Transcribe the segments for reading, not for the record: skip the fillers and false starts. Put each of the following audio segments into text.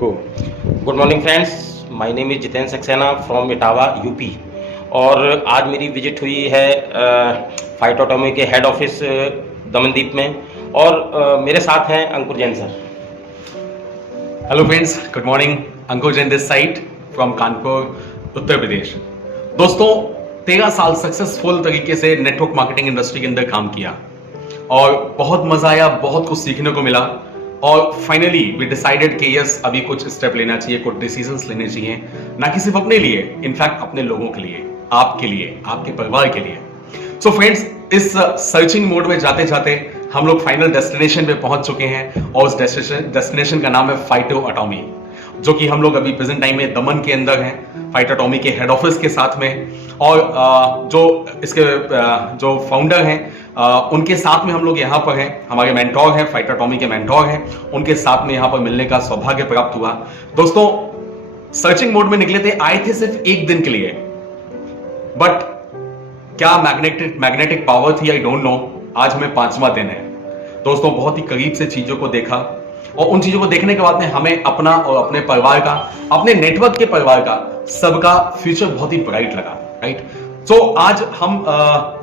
Go. Good morning friends, my name is Jitendra Saxena from Etawah UP. और आज मेरी विजिट हुई है फाइटोटॉमी के हेड ऑफिस दमनदीप में और मेरे साथ हैं Ankur Jain sir. Hello friends, good morning. Ankur Jain this side from Kanpur, Uttar Pradesh. दोस्तों, 13 साल सक्सेसफुल तरीके से नेटवर्क मार्केटिंग इंडस्ट्री के अंदर काम किया और बहुत मजा आया, बहुत कुछ सीखने को मिला। और फाइनली वी डिसाइडेड कि यस, अभी कुछ स्टेप लेना चाहिए, कुछ डिसीजंस लेने चाहिए, ना कि सिर्फ अपने लिए, इनफैक्ट अपने लोगों के लिए, आपके लिए, आपके परिवार के लिए। सो फ्रेंड्स, इस सर्चिंग मोड में जाते जाते हम लोग फाइनल डेस्टिनेशन पे पहुंच चुके हैं और उस डेस्टिनेशन का नाम है फाइटोटॉमी, जो कि हम लोग अभी प्रेजेंट टाइम में दमन के अंदर हैं, फाइटोटॉमी के हेड ऑफिस के साथ में। और जो इसके जो फाउंडर हैं उनके साथ में हम लोग यहाँ पर हैं, हमारे मेंटोर हैं, फाइटोटॉमी के मेंटोर हैं, उनके साथ में यहाँ पर मिलने का सौभाग्य प्राप्त हुआ। दोस्तों, सर्चिंग मोड में निकले थे, आए थे सिर्फ एक दिन के लिए, बट क्या मैग्नेटिक पावर थी, आई डोंट नो। आज हमें 5वां दिन है। दोस्तों, बहुत ही करीब से चीजों को देखा और उन चीजों को देखने के बाद में हमें अपना और अपने परिवार का, अपने नेटवर्क के परिवार का, सबका फ्यूचर बहुत ही ब्राइट लगा, राइट। सो आज हम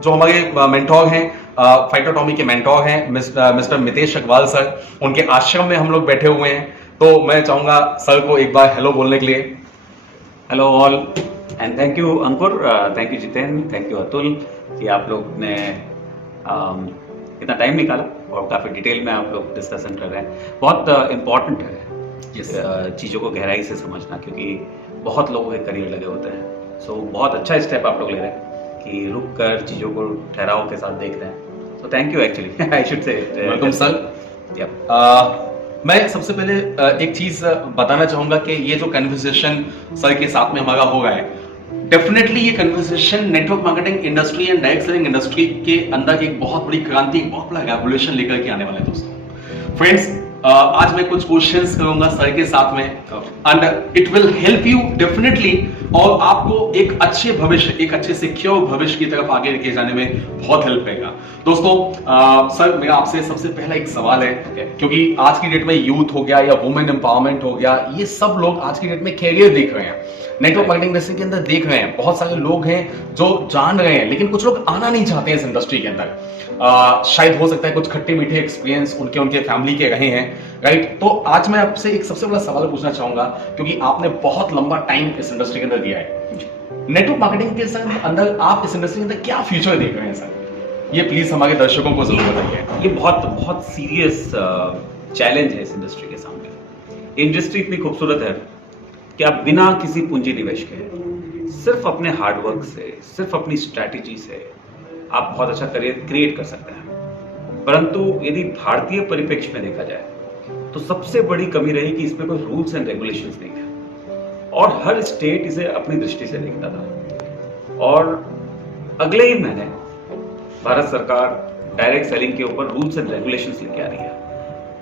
जो हमारे मेंटोर हैं, फाइटोटॉमी के मेंटोर हैं मिस्टर मितेश अग्रवाल सर, उनके आश्रम में हम लोग बैठे हुए हैं। तो मैं चाहूंगा सर को एक बार हेलो बोलने के लिए। Hello all and thank you Ankur, thank you Jitendra, thank you Atul कि आप लोग ने इतना टाइम निकाला और काफ़ी डिटेल में आप लोग डिस्कशन कर रहे हैं। बहुत इम्पॉर्टेंट है चीज़ों को गहराई से समझना, क्योंकि बहुत लोगों के करियर लगे होते हैं। सो बहुत अच्छा स्टेप आप लोग ले रहे हैं कि रुक कर चीज़ों को ठहराव के साथ देख रहे हैं। So thank you actually, I should say welcome sir. मैं सबसे पहले एक चीज बताना चाहूंगा कि ये जो कन्वर्सेशन सर के साथ में हमारा हो रहा है, डेफिनेटली ये conversation network marketing industry and direct selling industry के अंदर एक बहुत बड़ी क्रांति, एक बहुत बड़ा रेवोल्यूशन लेकर के आने वाला है। दोस्तों फ्रेंड्स, आज मैं कुछ क्वेश्चंस करूंगा सर के साथ में and it will help you definitely, और आपको एक अच्छे भविष्य, एक अच्छे सिक्योर भविष्य की तरफ आगे लेके जाने में बहुत हेल्प करेगा। दोस्तों, सर मेरा आपसे सबसे पहला एक सवाल है, क्योंकि आज की डेट में यूथ हो गया या वुमेन एम्पावरमेंट हो गया, ये सब लोग आज की डेट में कैरियर देख रहे हैं, नेटवर्क मार्केटिंग इंडस्ट्री के अंदर देख रहे हैं। बहुत सारे लोग हैं जो जान रहे हैं, लेकिन कुछ लोग आना नहीं चाहते हैं इस इंडस्ट्री के अंदर। शायद हो सकता है कुछ खट्टे मीठे एक्सपीरियंस उनके फैमिली के रहे हैं, राइट। तो आज मैं आपसे एक सबसे बड़ा सवाल पूछना चाहूंगा, क्योंकि आपने बहुत लंबा टाइम इस इंडस्ट्री के अंदर दिया है। नेटवर्क मार्केटिंग के अंदर आप इस इंडस्ट्री के अंदर क्या फ्यूचर देख रहे हैं सर? ये प्लीज हमारे दर्शकों को जरूर बताइए। ये बहुत सीरियस चैलेंज है इस इंडस्ट्री के सामने। इंडस्ट्री इतनी खूबसूरत है कि आप बिना किसी पूंजी निवेश के, सिर्फ अपने हार्डवर्क से, सिर्फ अपनी स्ट्रैटेजी से आप बहुत अच्छा करियर क्रिएट कर सकते हैं। परंतु यदि भारतीय परिप्रेक्ष्य में देखा जाए तो सबसे बड़ी कमी रही कि इसमें कोई रूल्स एंड रेगुलेशंस नहीं है और हर स्टेट इसे अपनी दृष्टि से देखता था। और अगले ही महीने भारत सरकार डायरेक्ट सेलिंग के ऊपर रूल्स एंड रेगुलेशंस लेके आ रही है,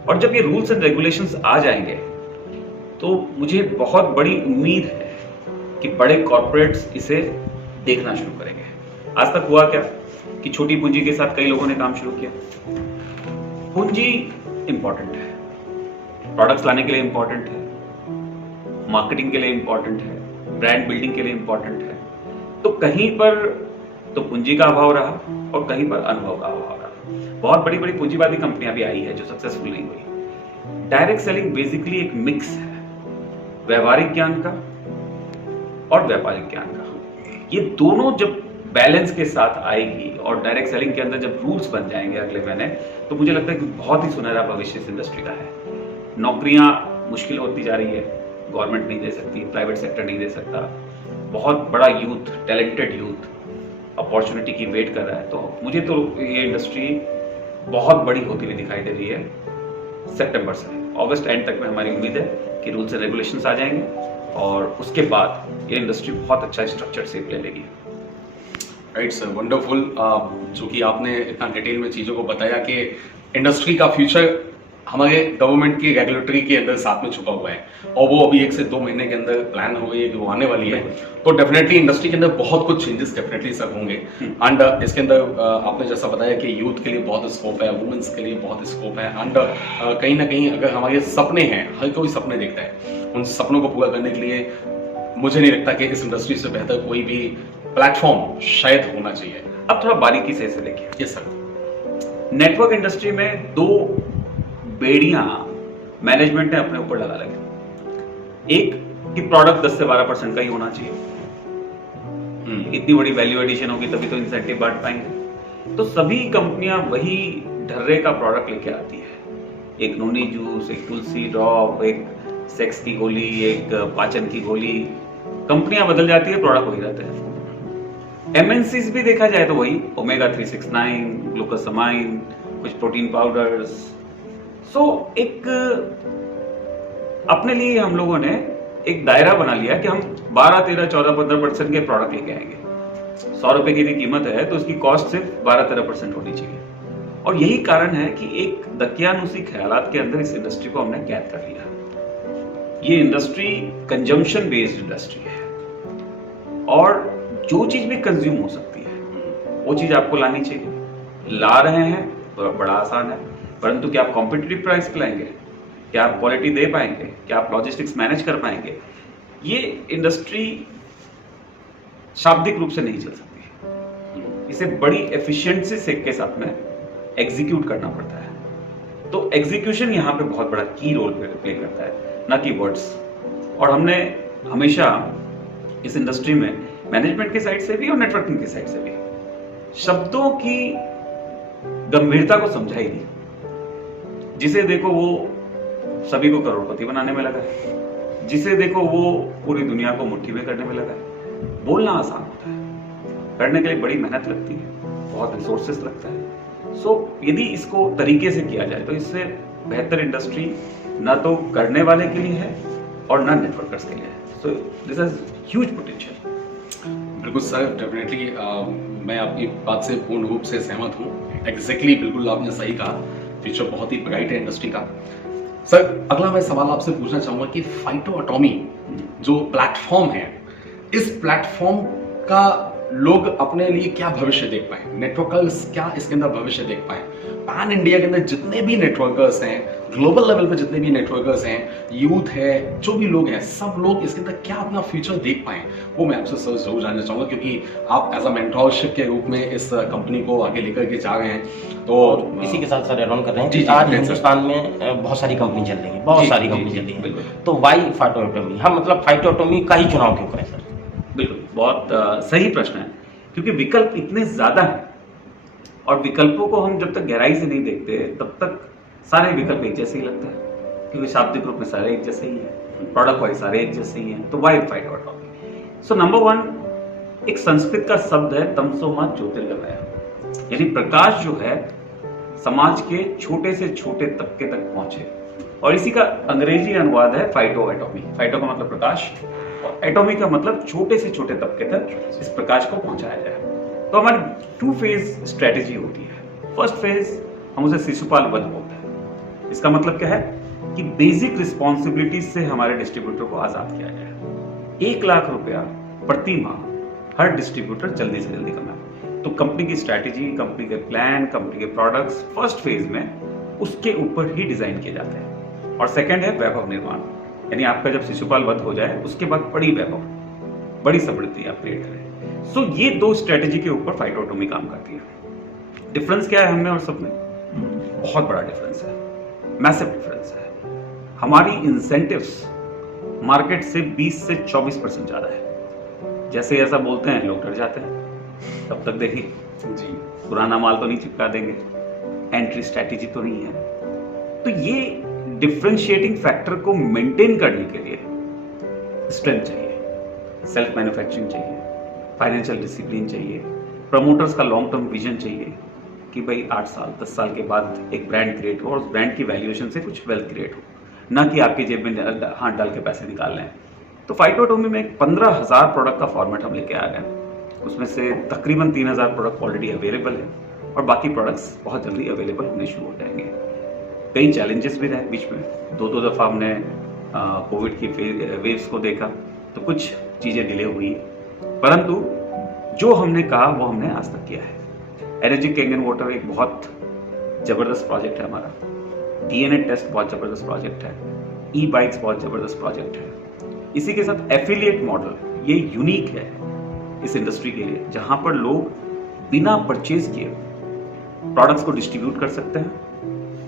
और जब ये रूल्स एंड रेगुलेशंस आ जाएंगे तो मुझे बहुत बड़ी उम्मीद है कि बड़े कॉर्पोरेट्स इसे देखना शुरू करेंगे। आज तक हुआ क्या कि छोटी पूंजी के साथ कई लोगों ने काम शुरू किया। पूंजी इंपॉर्टेंट है, प्रोडक्ट्स लाने के लिए इंपॉर्टेंट है, मार्केटिंग के लिए इंपॉर्टेंट है, ब्रांड बिल्डिंग के लिए इंपॉर्टेंट है। तो कहीं पर तो पूंजी का अभाव रहा और कहीं पर अनुभव का अभाव रहा। बहुत बड़ी बड़ी पूंजीवादी कंपनियां भी आई है जो सक्सेसफुल नहीं हुई। डायरेक्ट सेलिंग बेसिकली एक मिक्स है व्यवहारिक ज्ञान का और व्यापारिक ज्ञान का। ये दोनों जब बैलेंस के साथ आएगी और डायरेक्ट सेलिंग के अंदर जब रूल्स बन जाएंगे अगले महीने, तो मुझे लगता है कि बहुत ही सुनहरा भविष्य इस इंडस्ट्री का है। नौकरियां मुश्किल होती जा रही है, गवर्नमेंट नहीं दे सकती, प्राइवेट सेक्टर नहीं दे सकता। बहुत बड़ा यूथ, टैलेंटेड यूथ अपॉर्चुनिटी की वेट कर रहा है। तो मुझे तो ये इंडस्ट्री बहुत बड़ी होती हुई दिखाई दे रही है। सितंबर से अगस्त एंड तक में हमारी उम्मीद है कि रूल्स एंड रेगुलेशंस आ जाएंगे और उसके बाद ये इंडस्ट्री बहुत अच्छा स्ट्रक्चर शेप ले लेगी। Right sir, wonderful. चूंकि आपने इतना डिटेल में चीज़ों को बताया कि इंडस्ट्री का फ्यूचर हमारे गवर्नमेंट की रेगुलेटरी के अंदर साथ में छुपा हुआ है और वो अभी 1 से 2 महीने के अंदर प्लान हो गई है कि वो आने वाली है। तो डेफिनेटली इंडस्ट्री के अंदर बहुत कुछ चेंजेस डेफिनेटली सर होंगे। एंड इसके अंदर आपने जैसा बताया कि यूथ के लिए बहुत स्कोप है, वुमेन्स के लिए बहुत स्कोप है। एंड कहीं ना कहीं अगर हमारे सपने हैं, हर कोई सपने देखता है, उन सपनों को पूरा करने के लिए मुझे नहीं लगता कि इस इंडस्ट्री से बेहतर कोई भी प्लेटफॉर्म शायद होना चाहिए। अब थोड़ा बारीकी से इसे देखिए। Yes sir. नेटवर्क इंडस्ट्री में 2 बेड़ियां मैनेजमेंट ने अपने ऊपर लगा रखी। एक कि प्रोडक्ट 10 से 12% का ही होना चाहिए, इतनी बड़ी वैल्यू एडिशन होगी तभी तो इंसेंटिव बांट पाएंगे। तो सभी कंपनियां वही ढर्रे का प्रोडक्ट लेके आती है, एक नोनी जूस, एक तुलसी ड्रॉप, एक सेक्स की गोली, एक पाचन की गोली। कंपनियां बदल जाती है, प्रोडक्ट वही रहते हैं। एमएनसीज भी देखा जाए तो वही ओमेगा 369, ग्लूकोसामाइन, कुछ प्रोटीन पाउडर्स। सो एक अपने लिए हम लोगों ने एक दायरा बना लिया कि हम 12, 13, 14, 15% के प्रोडक्ट लेके आएंगे। 100 रुपए की यदि कीमत है तो उसकी कॉस्ट सिर्फ 12-13% होनी चाहिए। और यही कारण है कि एक दकियानुसी ख्यालात के अंदर इस इंडस्ट्री को हमने कैद कर लिया। ये इंडस्ट्री कंजम्पशन बेस्ड इंडस्ट्री है और जो चीज भी कंज्यूम हो सकती है वो चीज आपको लानी चाहिए। ला रहे हैं तो बड़ा आसान है, परंतु क्या आप कॉम्पिटिटिव प्राइस पे लाएंगे? क्या आप क्वालिटी दे पाएंगे? क्या आप लॉजिस्टिक्स मैनेज कर पाएंगे? ये इंडस्ट्री शाब्दिक रूप से नहीं चल सकती। इसे बड़ी एफिशिएंसी से के साथ में एग्जीक्यूट करना पड़ता है। तो एग्जीक्यूशन यहाँ पे बहुत बड़ा की रोल प्ले करता है, ना कि वर्ड्स। और हमने हमेशा इस इंडस्ट्री में मैनेजमेंट के साइड से भी और नेटवर्किंग के साइड से भी शब्दों की गंभीरता को समझा ही नहीं। जिसे देखो वो सभी को करोड़पति बनाने में लगा है, जिसे देखो वो पूरी दुनिया को मुट्ठी में करने में लगा है। बोलना आसान होता है, करने के लिए बड़ी मेहनत लगती है, बहुत रिसोर्सेस लगता है। सो यदि इसको तरीके से किया जाए तो इससे बेहतर इंडस्ट्री ना तो करने वाले के लिए है और ना नेटवर्कर्स के लिए है। So this has huge potential. बिल्कुल सर, डेफिनेटली मैं आपकी बात से पूर्ण रूप से सहमत हूँ। एग्जैक्टली बिल्कुल आपने सही कहा, फ्यूचर बहुत ही ब्राइट है इंडस्ट्री का। सर अगला मैं सवाल आपसे पूछना चाहूँगा कि फाइटो एटॉमी जो प्लेटफॉर्म है, इस प्लेटफॉर्म का लोग अपने लिए क्या भविष्य देख पाए, नेटवर्कर्स क्या इसके अंदर भविष्य देख पाए? पैन इंडिया के अंदर जितने भी नेटवर्कर्स हैं, ग्लोबल लेवल पे जितने भी नेटवर्कर्स हैं, यूथ है, जो भी लोग हैं, सब लोग इसके अंदर क्या अपना फ्यूचर देख पाए, वो मैं आपसे सर जरूर जानना चाहूँगा, क्योंकि आप एज अ मेंटोरशिप के रूप में इस कंपनी को आगे लेकर के जा रहे हैं। तो इसी के साथ सर एड ऑन कर रहे हैं जी, कि जी, आज जी, हिंदुस्तान में बहुत सारी कंपनी चल रही है, बहुत जी, सारी जी, कंपनी जी, चल रही है। बिल्कुल। तो वाई फाइटो एटॉमी, हम मतलब फाइटो एटॉमी का ही चुनाव क्यों करें सर? बिल्कुल, बहुत सही प्रश्न है, क्योंकि विकल्प इतने ज्यादा हैं और विकल्पों को हम जब तक गहराई से नहीं देखते तब तक सारे विकल्प एक जैसे ही लगते हैं, क्योंकि शाब्दिक रूप में सारे एक जैसे ही हैं, प्रोडक्ट वाइज सारे एक जैसे ही हैं। तो why phytotomy? So number 1, एक संस्कृत का शब्द है तमसोमा ज्योतिर्गमय, यानी प्रकाश जो है समाज के छोटे से छोटे तबके तक पहुंचे। और इसी का अंग्रेजी अनुवाद है फाइटो एटॉमी। फाइटो का मतलब प्रकाश और एटॉमी का मतलब छोटे से छोटे तबके तक इस प्रकाश को पहुंचाया जाए। तो हमारी 2 फेज स्ट्रेटेजी होती है। फर्स्ट फेज हम उसे शिशुपाल वध बोलते हैं। इसका मतलब क्या है कि बेसिक रिस्पॉन्सिबिलिटीज से हमारे डिस्ट्रीब्यूटर को आजाद किया जाए। 1 लाख रुपया प्रति माह हर डिस्ट्रीब्यूटर जल्दी से जल्दी कमाए। तो कंपनी की स्ट्रैटेजी, कंपनी के प्लान, कंपनी के प्रोडक्ट्स फर्स्ट फेज में उसके ऊपर ही डिजाइन किए जाते हैं। और सेकंड है वैभव निर्माण, यानी आपका जब शिशुपाल वध हो जाए उसके बाद बड़ी वैभव, बड़ी समृद्धि आप क्रिएट करें। सो ये 2 स्ट्रेटेजी के ऊपर फाइटो एटॉमी काम करती है। डिफरेंस क्या है हम में और सब में? बहुत बड़ा डिफरेंस है, मैसिव डिफरेंस है। हमारी इंसेंटिव्स मार्केट से 20 से 24% ज्यादा है। जैसे ऐसा बोलते हैं लोग डर जाते हैं, तब तक देखिए जी, पुराना माल तो नहीं चिपका देंगे, एंट्री स्ट्रेटेजी तो नहीं है। तो ये डिफरेंशिएटिंग फैक्टर को मेंटेन करने के लिए स्ट्रेंथ चाहिए, सेल्फ मैन्युफैक्चरिंग चाहिए, फाइनेंशियल डिसिप्लिन चाहिए, प्रमोटर्स का लॉन्ग टर्म विजन चाहिए कि भाई 8 साल 10 साल के बाद एक ब्रांड क्रिएट हो और उस ब्रांड की वैल्यूएशन से कुछ वेल्थ क्रिएट हो, ना कि आपकी जेब में हाथ डाल के पैसे निकाल लें। तो फाइटो एटॉमी में 15,000 प्रोडक्ट का फॉर्मेट हम लेके आ गए। उसमें से तकरीबन 3,000 प्रोडक्ट ऑलरेडी अवेलेबल है और बाकी प्रोडक्ट्स बहुत जल्दी अवेलेबल होने शुरू हो जाएंगे। कई चैलेंजेस भी रहे बीच में, दो दफ़ा हमने कोविड की वेव्स को देखा, तो कुछ चीज़ें डिले हुई, परंतु जो हमने कहा वो हमने आज तक किया है। एनर्जी किंग एंड वाटर एक बहुत ज़बरदस्त प्रोजेक्ट है हमारा, डीएनए टेस्ट बहुत ज़बरदस्त प्रोजेक्ट है, ई बाइक्स बहुत ज़बरदस्त प्रोजेक्ट है। इसी के साथ एफिलिएट मॉडल, ये यूनिक है इस इंडस्ट्री के लिए, जहां पर लोग बिना परचेज किए प्रोडक्ट्स को डिस्ट्रीब्यूट कर सकते हैं,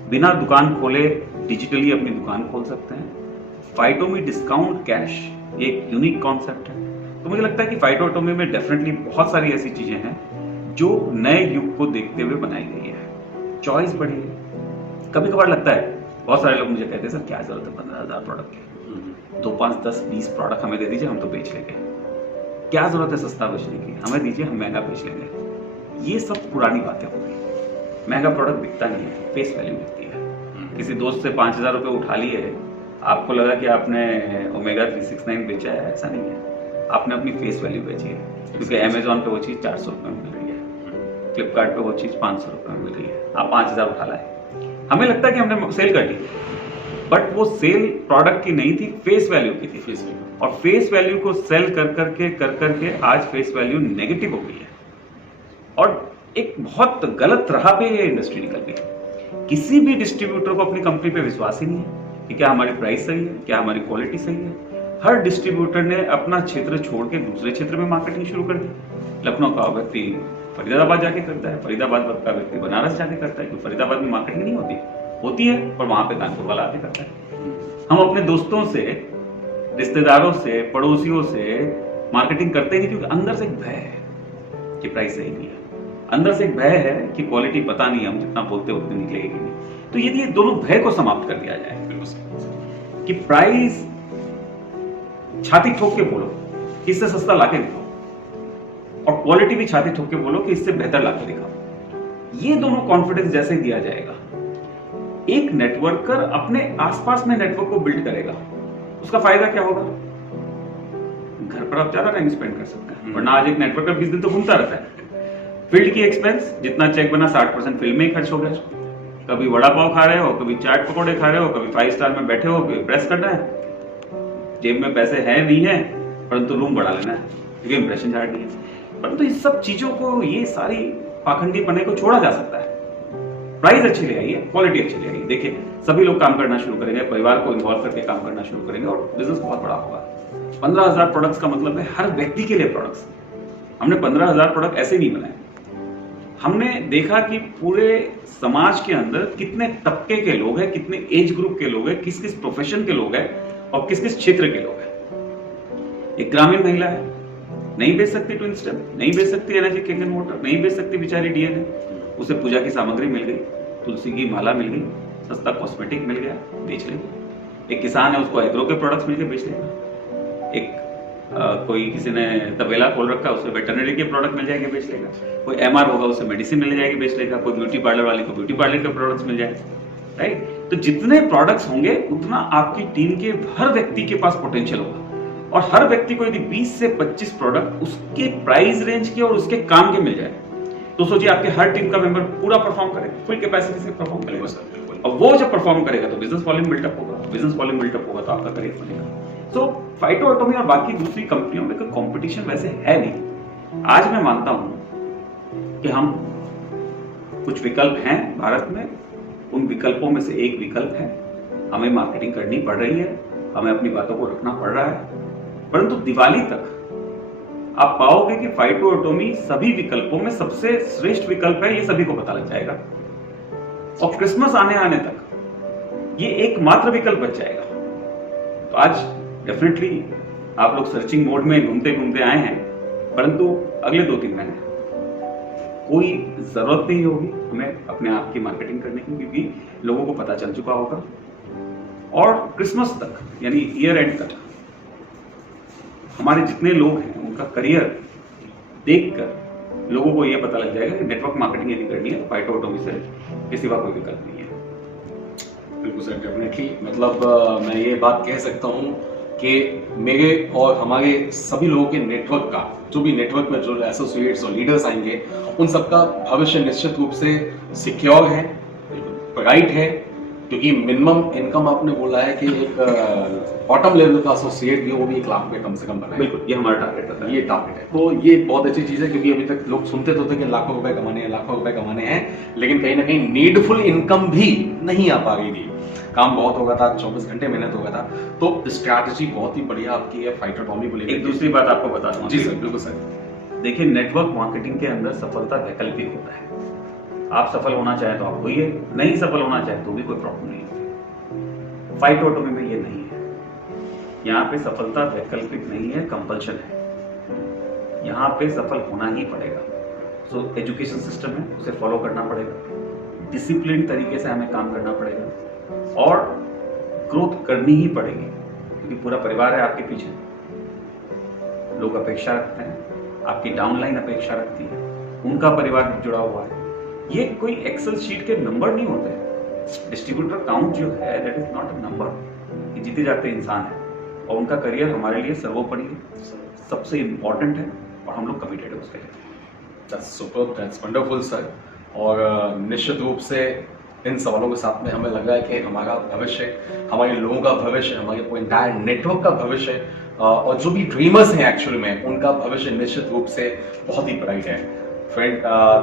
बिना दुकान खोले डिजिटली अपनी दुकान खोल सकते हैं। फाइटोमी डिस्काउंट कैश, ये एक यूनिक कॉन्सेप्ट है। तो मुझे लगता है कि फाइटोटोमी में डेफिनेटली बहुत सारी ऐसी चीजें हैं जो नए युग को देखते हुए बनाई गई है। चॉइस बढ़ी है। कभी कभार लगता है, बहुत सारे लोग मुझे कहते हैं सर क्या जरूरत है 15,000 प्रोडक्ट की, 2, 5, 10, 20 प्रोडक्ट हमें दे दीजिए, हम तो बेच लेंगे। क्या जरूरत है सस्ता बेचने की, हमें दीजिए, हम महंगा बेच लेंगे। ये सब पुरानी बातें हो गई। महंगा प्रोडक्ट बिकता नहीं है, फेस वैल्यू बिकती है। किसी दोस्त से 5,000 रुपये उठा लिए, आपको लगा कि आपने ओमेगा 369 बेचा है, ऐसा नहीं है, आपने अपनी फेस वैल्यू बेची है। क्योंकि अमेजोन पे वो चीज़ 400 रुपये में मिल रही है, फ्लिपकार्ट पे वो चीज़ 500 रुपये में मिल रही है, आप 5,000 उठा लाए। हमें लगता है कि हमने सेल कर दी, बट वो सेल प्रोडक्ट की नहीं थी, फेस वैल्यू की थी। फेस वैल्यू, और फेस वैल्यू को सेल कर करके आज फेस वैल्यू नेगेटिव हो गई है, और एक बहुत गलत राह पे ये इंडस्ट्री निकल गई। किसी भी डिस्ट्रीब्यूटर को अपनी कंपनी पे विश्वास ही नहीं है कि क्या हमारी प्राइस सही है, क्या हमारी क्वालिटी सही है। हर डिस्ट्रीब्यूटर ने अपना क्षेत्र छोड़ के दूसरे क्षेत्र में मार्केटिंग शुरू कर दी। लखनऊ का व्यक्ति फरीदाबाद जाके करता है, फरीदाबाद का व्यक्ति बनारस जाके करता है, क्योंकि फरीदाबाद में मार्केटिंग नहीं होती है, पर वहां पे कानपुर वाला आके करता है। हम अपने दोस्तों से, रिश्तेदारों से, पड़ोसियों से मार्केटिंग करते ही नहीं, क्योंकि अंदर से एक भय है कि प्राइस सही नहीं है, अंदर से एक भय है कि क्वालिटी पता नहीं, हम जितना बोलते उतनी निकलेगी नहीं। तो यदि ये दोनों भय को समाप्त कर दिया जाए कि प्राइस छाती ठोक के बोलो कि इससे सस्ता लाके दिखाओ, और क्वालिटी भी छाती ठोक के बोलो कि इससे बेहतर लाके दिखाओ, ये दोनों कॉन्फिडेंस जैसे दिया जाएगा, एक नेटवर्कर अपने आसपास में नेटवर्क को बिल्ड करेगा। उसका फायदा क्या होगा? घर पर आप ज्यादा टाइम स्पेंड कर सकते हैं, वरना आज एक नेटवर्कर 20 दिन तो घूमता रहता है। फील्ड की एक्सपेंस, जितना चेक बना 60% फील्ड में ही खर्च हो गया। कभी वड़ा पाव खा रहे हो, कभी चाट पकौड़े खा रहे हो, कभी 5 स्टार में बैठे हो, कभी प्रेस करना है, जेब में पैसे है नहीं है, परंतु रूम बढ़ा लेना है क्योंकि इंप्रेशन झाड़नी है। परंतु इस सब चीजों को, ये सारी पाखंडी पने को छोड़ा जा सकता है। प्राइस अच्छी ले आइए, क्वालिटी अच्छी ले आइए। देखिए, सभी लोग काम करना शुरू करेंगे, परिवार को इन्वॉल्व करके काम करना शुरू करेंगे, और बिजनेस बहुत बड़ा होगा। 15,000 प्रोडक्ट्स का मतलब है हर व्यक्ति के लिए प्रोडक्ट्स। हमने 15,000 प्रोडक्ट ऐसे नहीं बनाए, हमने देखा कि पूरे समाज के अंदर कितने तबके के लोग हैं, कितने एज ग्रुप के लोग हैं, किस किस प्रोफेशन के लोग हैं, और किस किस क्षेत्र के लोग हैं। एक ग्रामीण महिला है, नहीं बेच सकती ट्विन स्टेप, नहीं बेच सकती एनर्जी किंग एंड वाटर, नहीं बेच सकती बेचारी डीएनए, उसे पूजा की सामग्री मिल गई, तुलसी की माला मिल गई, सस्ता कॉस्मेटिक मिल गया, बेच लेगी। एक किसान है, उसको एग्रो के प्रोडक्ट्स मिल गए, बेच लेगा। एक कोई किसी ने तबेला खोल रखा, उसे वेटरनरी के प्रोडक्ट मिल जाएंगे, बेच लेगा। कोई एमआर होगा, उसे मेडिसिन मिल जाएगी, बेच लेगा। कोई ब्यूटी पार्लर वाले को ब्यूटी पार्लर के प्रोडक्ट्स मिल जाएंगे, राइट। तो जितने प्रोडक्ट्स होंगे उतना आपकी टीम के हर व्यक्ति के पास पोटेंशियल होगा, और हर व्यक्ति को यदि 20 से 25 प्रोडक्ट उसके प्राइस रेंज के और उसके काम के मिल जाए, तो सोचिए आपके हर टीम का मेंबर पूरा परफॉर्म करेगा, फुल कैपेसिटी से परफॉर्म करेगा, और वो जब परफॉर्म करेगा तो बिजनेस वॉल्यूम बिल्डअप होगा, बिजनेस वॉल्यूम बिल्डअप होगा तो आपका करियर बनेगा। तो फाइटोटोमी और बाकी दूसरी कंपनियों में कोई कंपटीशन वैसे है नहीं। आज मैं मानता हूं कि हम कुछ विकल्प हैं भारत में, उन विकल्पों में से एक विकल्प है, हमें मार्केटिंग करनी पड़ रही है, हमें अपनी बातों को रखना पड़ रहा है, परंतु दिवाली तक आप पाओगे कि फाइटोटोमी सभी विकल्पों में सबसे श्रेष्ठ विकल्प है, ये सभी को पता लग जाएगा। और क्रिसमस आने तक ये एकमात्र विकल्प बच जाएगा। तो आज डेफिनेटली आप लोग सर्चिंग मोड में घूमते घूमते आए हैं, परंतु अगले 2-3 महीने कोई जरूरत नहीं होगी हमें अपने आप की मार्केटिंग करने की, क्योंकि लोगों को पता चल चुका होगा। और क्रिसमस तक, यानी ईयर एंड तक, हमारे जितने लोग हैं उनका करियर देखकर लोगों को यह पता लग जाएगा कि नेटवर्क मार्केटिंग यदि करनी है तो फाइटोटोमी से के सिवा कोई विकल्प नहीं है। बिल्कुल सर, डेफिनेटली। मतलब मैं ये बात कह सकता हूँ कि मेरे और हमारे सभी लोगों के नेटवर्क का, जो भी नेटवर्क में जो एसोसिएट्स और लीडर्स आएंगे, उन सबका भविष्य निश्चित रूप से सिक्योर है, ब्राइट है, क्योंकि मिनिमम इनकम आपने बोला है कि एक बॉटम लेवल का एसोसिएट भी, वो भी 1 लाख रुपए कम से कम बनाए। बिल्कुल, ये हमारा टारगेट रहता है। ये टारगेट है, तो ये बहुत अच्छी चीज है, क्योंकि अभी तक लोग सुनते तो थे कि लाखों रुपए कमाने हैं, लेकिन कहीं ना कहीं नीडफुल इनकम भी नहीं आ पा रही थी। काम बहुत हो गया था, 24 घंटे मेहनत हो गया था। तो स्ट्रैटेजी बहुत ही बढ़िया आपकी है फाइटोटॉमी को लेकर। एक दूसरी बात आपको बता दूं। जी सर, बिल्कुल सर। देखिए, नेटवर्क मार्केटिंग के अंदर सफलता वैकल्पिक होता है। आप सफल होना चाहे तो आप होइए, नहीं सफल होना चाहे तो भी कोई प्रॉब्लम नहीं है। फाइटोटॉमी में ये नहीं है। यहाँ पे सफलता वैकल्पिक नहीं है, कंपल्शन है। यहाँ पे सफल होना ही पड़ेगा। सो एजुकेशन सिस्टम है, उसे फॉलो करना पड़ेगा, डिसिप्लिन तरीके से हमें काम करना पड़ेगा और ग्रोथ करनी ही पड़ेगी, क्योंकि पूरा परिवार है आपके पीछे। लोग अपेक्षा रखते हैं, आपकी डाउनलाइन अपेक्षा रखती है, उनका परिवार भी जुड़ा हुआ है। ये कोई एक्सेल शीट के नंबर नहीं होते। डिस्ट्रीब्यूटर काउंट जो है that is not a number. ये जीते जाते इंसान है और उनका करियर हमारे लिए सर्वोपरि है, सबसे इंपॉर्टेंट है और हम लोग कमिटेड है उसके लिए। That's super, that's wonderful sir. और निश्चित रूप से इन सवालों के साथ में हमें लग रहा है कि हमारा भविष्य, हमारे लोगों का भविष्य, हमारे एंटायर नेटवर्क का भविष्य और जो भी ड्रीमर्स हैं एक्चुअली में, उनका भविष्य निश्चित रूप से बहुत ही ब्राइट है। Friend,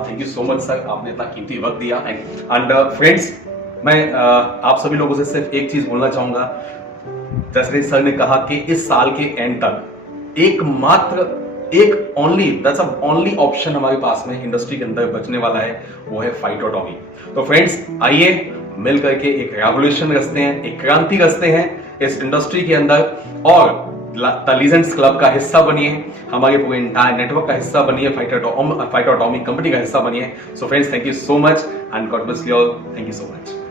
thank you so much sir, आपने इतना कीमती वक्त दिया। एंड फ्रेंड्स, मैं आप सभी लोगों से सिर्फ एक चीज बोलना चाहूंगा। जैसे सर ने कहा कि इस साल के एंड तक एक ओनली ऑप्शन हमारे पास में इंडस्ट्री के अंदर बचने वाला है, वो है फाइटोटॉमी। तो फ्रेंड्स, आइए मिल करके एक रेवोल्यूशन रचते हैं, एक क्रांति रचते हैं इस इंडस्ट्री के अंदर और द लीजेंड्स क्लब का हिस्सा बनिए, हमारे पूरे एंटायर नेटवर्क का हिस्सा बनिए, फाइटोटॉमी कंपनी का हिस्सा बनिए। So friends, thank you so much and God bless you all. Thank you so much.